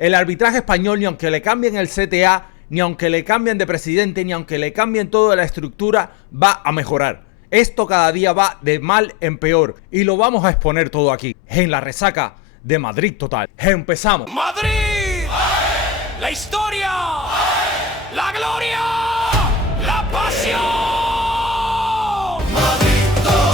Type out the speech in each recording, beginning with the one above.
El arbitraje español, ni aunque le cambien el CTA, ni aunque le cambien de presidente, ni aunque le cambien toda la estructura, va a mejorar. Esto cada día va de mal en peor y lo vamos a exponer todo aquí, en la resaca de Madrid Total. ¡Empezamos! ¡Madrid! ¡Ay! ¡La historia! ¡Ay! ¡La gloria! ¡La pasión! ¡Madrid Total!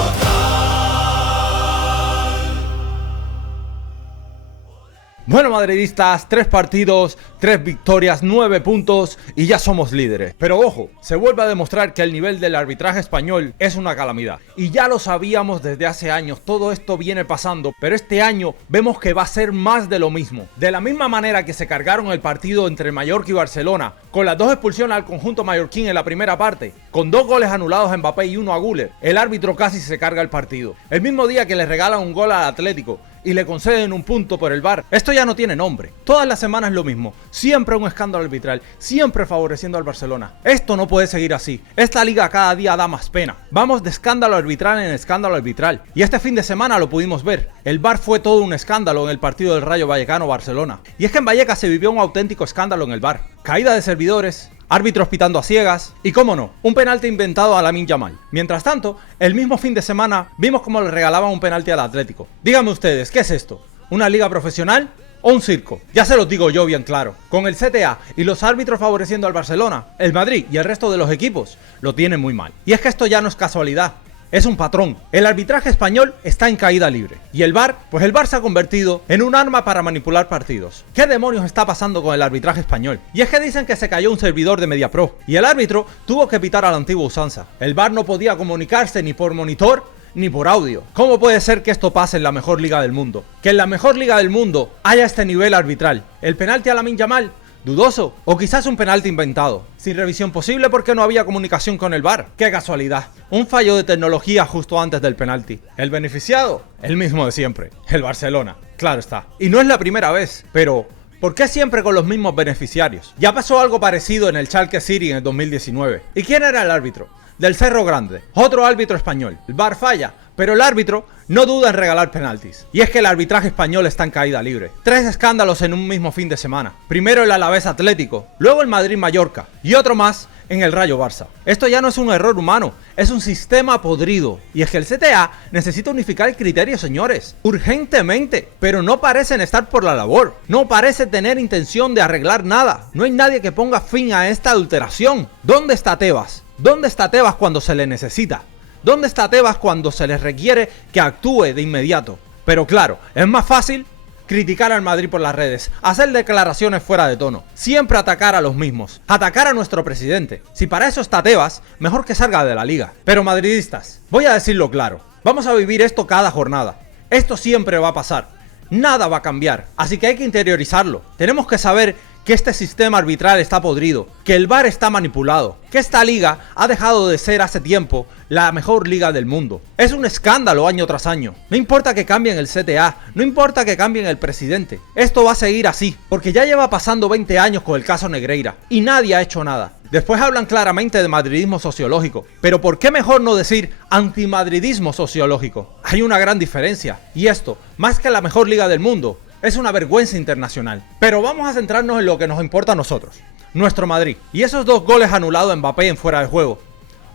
Bueno, madridistas, 3 partidos, 3 victorias, 9 puntos y ya somos líderes. Pero ojo, se vuelve a demostrar que el nivel del arbitraje español es una calamidad. Y ya lo sabíamos desde hace años, todo esto viene pasando, pero este año vemos que va a ser más de lo mismo. De la misma manera que se cargaron el partido entre Mallorca y Barcelona, con las 2 expulsiones al conjunto mallorquín en la primera parte, con 2 goles anulados a Mbappé y 1 a Güler, el árbitro casi se carga el partido. El mismo día que le regalan un gol al Atlético y le conceden un punto por el VAR. Esto ya no tiene nombre. Todas las semanas lo mismo. Siempre un escándalo arbitral. Siempre favoreciendo al Barcelona. Esto no puede seguir así. Esta liga cada día da más pena. Vamos de escándalo arbitral en escándalo arbitral. Y este fin de semana lo pudimos ver. El VAR fue todo un escándalo en el partido del Rayo Vallecano-Barcelona. Y es que en Vallecas se vivió un auténtico escándalo en el VAR. Caída de servidores, árbitros pitando a ciegas y, cómo no, un penalti inventado a Lamine Yamal. Mientras tanto, el mismo fin de semana vimos cómo le regalaban un penalti al Atlético. Díganme ustedes, ¿qué es esto? ¿Una liga profesional o un circo? Ya se los digo yo bien claro. Con el CTA y los árbitros favoreciendo al Barcelona, el Madrid y el resto de los equipos lo tienen muy mal. Y es que esto ya no es casualidad. Es un patrón. El arbitraje español está en caída libre. Y el VAR, pues el VAR se ha convertido en un arma para manipular partidos. ¿Qué demonios está pasando con el arbitraje español? Y es que dicen que se cayó un servidor de MediaPro y el árbitro tuvo que pitar a la antigua usanza. El VAR no podía comunicarse ni por monitor ni por audio. ¿Cómo puede ser que esto pase en la mejor liga del mundo? Que en la mejor liga del mundo haya este nivel arbitral. El penalti a Lamine Yamal, dudoso, o quizás un penalti inventado. Sin revisión posible porque no había comunicación con el VAR. ¡Qué casualidad! Un fallo de tecnología justo antes del penalti. ¿El beneficiado? El mismo de siempre, el Barcelona. Claro está. Y no es la primera vez, pero ¿por qué siempre con los mismos beneficiarios? Ya pasó algo parecido en el Schalke City en el 2019. ¿Y quién era el árbitro? Del Cerro Grande, otro árbitro español. El VAR falla, pero el árbitro no duda en regalar penaltis. Y es que el arbitraje español está en caída libre. 3 escándalos en un mismo fin de semana. Primero el Alavés Atlético, luego el Madrid Mallorca y otro más en el Rayo Barça. Esto ya no es un error humano, es un sistema podrido. Y es que el CTA necesita unificar el criterio, señores, urgentemente, pero no parecen estar por la labor. No parece tener intención de arreglar nada. No hay nadie que ponga fin a esta adulteración. ¿Dónde está Tebas? ¿Dónde está Tebas cuando se le necesita? ¿Dónde está Tebas cuando se les requiere que actúe de inmediato? Pero claro, es más fácil criticar al Madrid por las redes, hacer declaraciones fuera de tono, siempre atacar a los mismos, atacar a nuestro presidente. Si para eso está Tebas, mejor que salga de la liga. Pero madridistas, voy a decirlo claro, vamos a vivir esto cada jornada. Esto siempre va a pasar, nada va a cambiar, así que hay que interiorizarlo. Tenemos que saber que este sistema arbitral está podrido, que el VAR está manipulado, que esta liga ha dejado de ser hace tiempo la mejor liga del mundo. Es un escándalo año tras año. No importa que cambien el CTA, no importa que cambien el presidente. Esto va a seguir así, porque ya lleva pasando 20 años con el caso Negreira y nadie ha hecho nada. Después hablan claramente de madridismo sociológico, pero ¿por qué mejor no decir antimadridismo sociológico? Hay una gran diferencia, y esto, más que la mejor liga del mundo, es una vergüenza internacional. Pero vamos a centrarnos en lo que nos importa a nosotros, nuestro Madrid. Y esos 2 goles anulados a Mbappé en fuera de juego.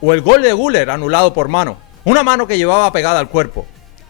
O el gol de Güler anulado por mano. Una mano que llevaba pegada al cuerpo.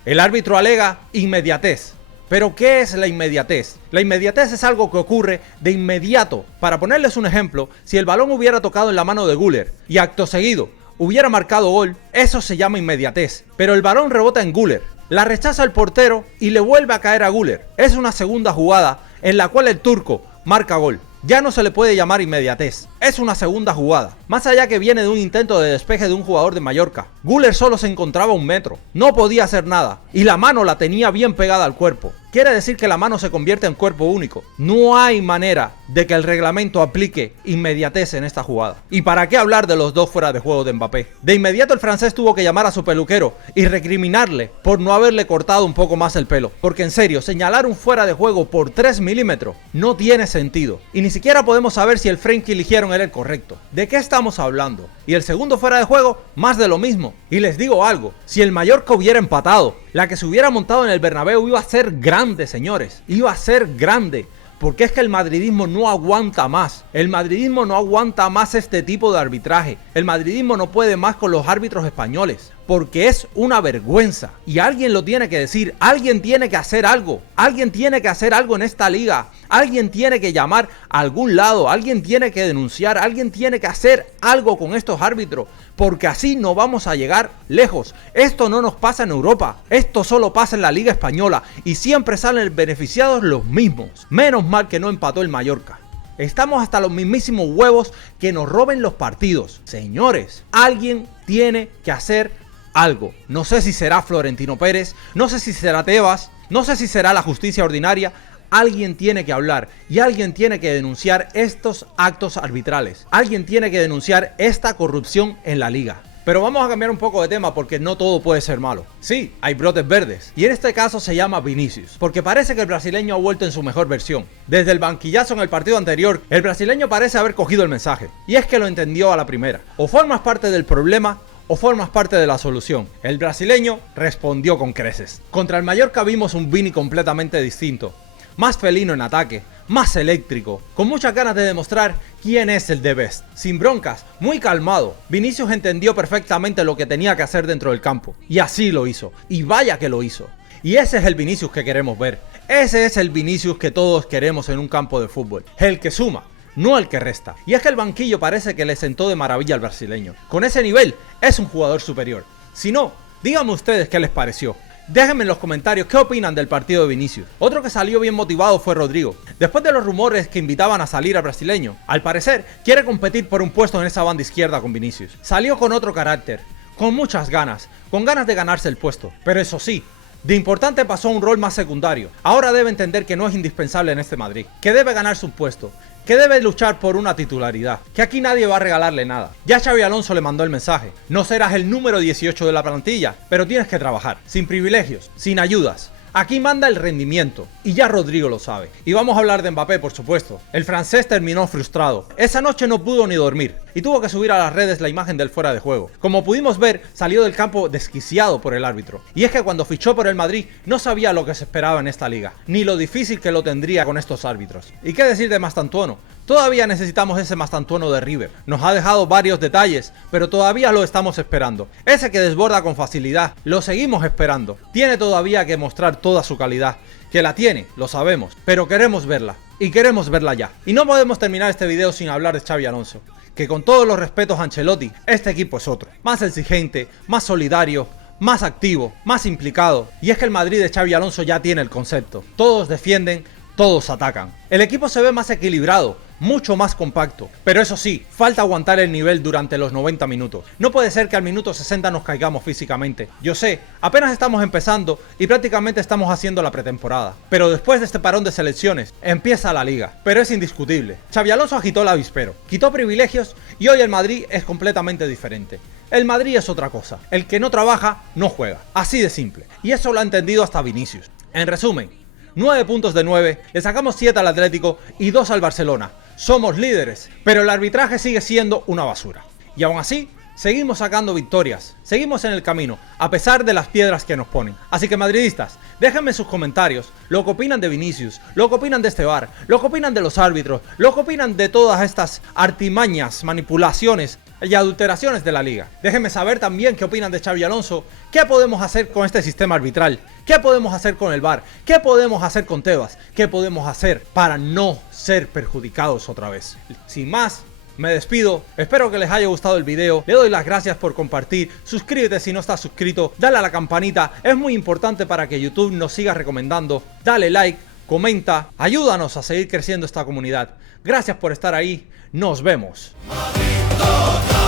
El árbitro alega inmediatez. ¿Pero qué es la inmediatez? La inmediatez es algo que ocurre de inmediato. Para ponerles un ejemplo, si el balón hubiera tocado en la mano de Güler y acto seguido hubiera marcado gol, eso se llama inmediatez. Pero el balón rebota en Güler, la rechaza el portero y le vuelve a caer a Güler. Es una segunda jugada en la cual el turco marca gol. Ya no se le puede llamar inmediatez, es una segunda jugada. Más allá que viene de un intento de despeje de un jugador de Mallorca. Güler solo se encontraba a 1 metro, no podía hacer nada y la mano la tenía bien pegada al cuerpo. Quiere decir que la mano se convierte en cuerpo único. No hay manera de que el reglamento aplique inmediatez en esta jugada. ¿Y para qué hablar de los 2 fuera de juego de Mbappé? De inmediato el francés tuvo que llamar a su peluquero y recriminarle por no haberle cortado un poco más el pelo. Porque en serio, señalar un fuera de juego por 3 milímetros no tiene sentido. Y ni siquiera podemos saber si el frame que eligieron era el correcto. ¿De qué estamos hablando? Y el segundo fuera de juego, más de lo mismo. Y les digo algo, si el Mallorca hubiera empatado, la que se hubiera montado en el Bernabéu iba a ser grande, señores. Iba a ser grande. porque es que el madridismo no aguanta más. El madridismo no aguanta más este tipo de arbitraje. El madridismo no puede más con los árbitros españoles, porque es una vergüenza. Y alguien lo tiene que decir, alguien tiene que hacer algo. Alguien tiene que hacer algo en esta liga. Alguien tiene que llamar a algún lado, alguien tiene que denunciar, alguien tiene que hacer algo con estos árbitros, porque así no vamos a llegar lejos. Esto no nos pasa en Europa, esto solo pasa en la Liga Española y siempre salen beneficiados los mismos. Menos mal que no empató el Mallorca. Estamos hasta los mismísimos huevos que nos roben los partidos. Señores, alguien tiene que hacer algo. No sé si será Florentino Pérez, no sé si será Tebas, no sé si será la justicia ordinaria. Alguien tiene que hablar y alguien tiene que denunciar estos actos arbitrales. Alguien tiene que denunciar esta corrupción en la liga. Pero vamos a cambiar un poco de tema porque no todo puede ser malo. Sí, hay brotes verdes y en este caso se llama Vinicius, porque parece que el brasileño ha vuelto en su mejor versión. Desde el banquillazo en el partido anterior, el brasileño parece haber cogido el mensaje y es que lo entendió a la primera. O formas parte del problema o formas parte de la solución. El brasileño respondió con creces. Contra el Mallorca vimos un Vini completamente distinto. Más felino en ataque, más eléctrico, con muchas ganas de demostrar quién es el de best. Sin broncas, muy calmado. Vinicius entendió perfectamente lo que tenía que hacer dentro del campo. Y así lo hizo. Y vaya que lo hizo. Y ese es el Vinicius que queremos ver. Ese es el Vinicius que todos queremos en un campo de fútbol. El que suma, no el que resta. Y es que el banquillo parece que le sentó de maravilla al brasileño. Con ese nivel, es un jugador superior. Si no, díganme ustedes qué les pareció. Déjenme en los comentarios qué opinan del partido de Vinicius. Otro que salió bien motivado fue Rodrigo. Después de los rumores que invitaban a salir al brasileño, al parecer quiere competir por un puesto en esa banda izquierda con Vinicius. Salió con otro carácter, con muchas ganas, con ganas de ganarse el puesto. Pero eso sí, de importante pasó a un rol más secundario. Ahora debe entender que no es indispensable en este Madrid, que debe ganarse un puesto, que debe luchar por una titularidad, que aquí nadie va a regalarle nada. Ya Xabi Alonso le mandó el mensaje: no serás el número 18 de la plantilla, pero tienes que trabajar, sin privilegios, sin ayudas. Aquí manda el rendimiento, y ya Rodrigo lo sabe. Y vamos a hablar de Mbappé, por supuesto. El francés terminó frustrado. Esa noche no pudo ni dormir, y tuvo que subir a las redes la imagen del fuera de juego. Como pudimos ver, salió del campo desquiciado por el árbitro. Y es que cuando fichó por el Madrid, no sabía lo que se esperaba en esta liga, ni lo difícil que lo tendría con estos árbitros. ¿Y qué decir de Mastantuono? Todavía necesitamos ese Mastantuono de River. Nos ha dejado varios detalles, pero todavía lo estamos esperando. Ese que desborda con facilidad, lo seguimos esperando. Tiene todavía que mostrar toda su calidad. Que la tiene, lo sabemos, pero queremos verla. Y queremos verla ya. Y no podemos terminar este video sin hablar de Xabi Alonso. Que con todos los respetos a Ancelotti, este equipo es otro. Más exigente, más solidario, más activo, más implicado. Y es que el Madrid de Xabi Alonso ya tiene el concepto. Todos defienden, todos atacan. El equipo se ve más equilibrado, mucho más compacto, pero eso sí, falta aguantar el nivel durante los 90 minutos. No puede ser que al minuto 60 nos caigamos físicamente. Yo sé, apenas estamos empezando y prácticamente estamos haciendo la pretemporada, pero después de este parón de selecciones, empieza la liga. Pero es indiscutible, Xabi Alonso agitó el avispero, quitó privilegios y hoy el Madrid es completamente diferente. El Madrid es otra cosa, el que no trabaja, no juega, así de simple. Y eso lo ha entendido hasta Vinicius. En resumen, 9 puntos de 9, le sacamos 7 al Atlético y 2 al Barcelona. Somos líderes, pero el arbitraje sigue siendo una basura. Y aún así, seguimos sacando victorias, seguimos en el camino, a pesar de las piedras que nos ponen. Así que madridistas, déjenme sus comentarios, lo que opinan de Vinicius, lo que opinan de este VAR, lo que opinan de los árbitros, lo que opinan de todas estas artimañas, manipulaciones y adulteraciones de la liga. Déjenme saber también qué opinan de Xabi Alonso, qué podemos hacer con este sistema arbitral, qué podemos hacer con el VAR, qué podemos hacer con Tebas, qué podemos hacer para no ser perjudicados otra vez. Sin más, me despido, espero que les haya gustado el video, le doy las gracias por compartir, suscríbete si no estás suscrito, dale a la campanita, es muy importante para que YouTube nos siga recomendando, dale like, comenta, ayúdanos a seguir creciendo esta comunidad. Gracias por estar ahí, nos vemos. Madrid total.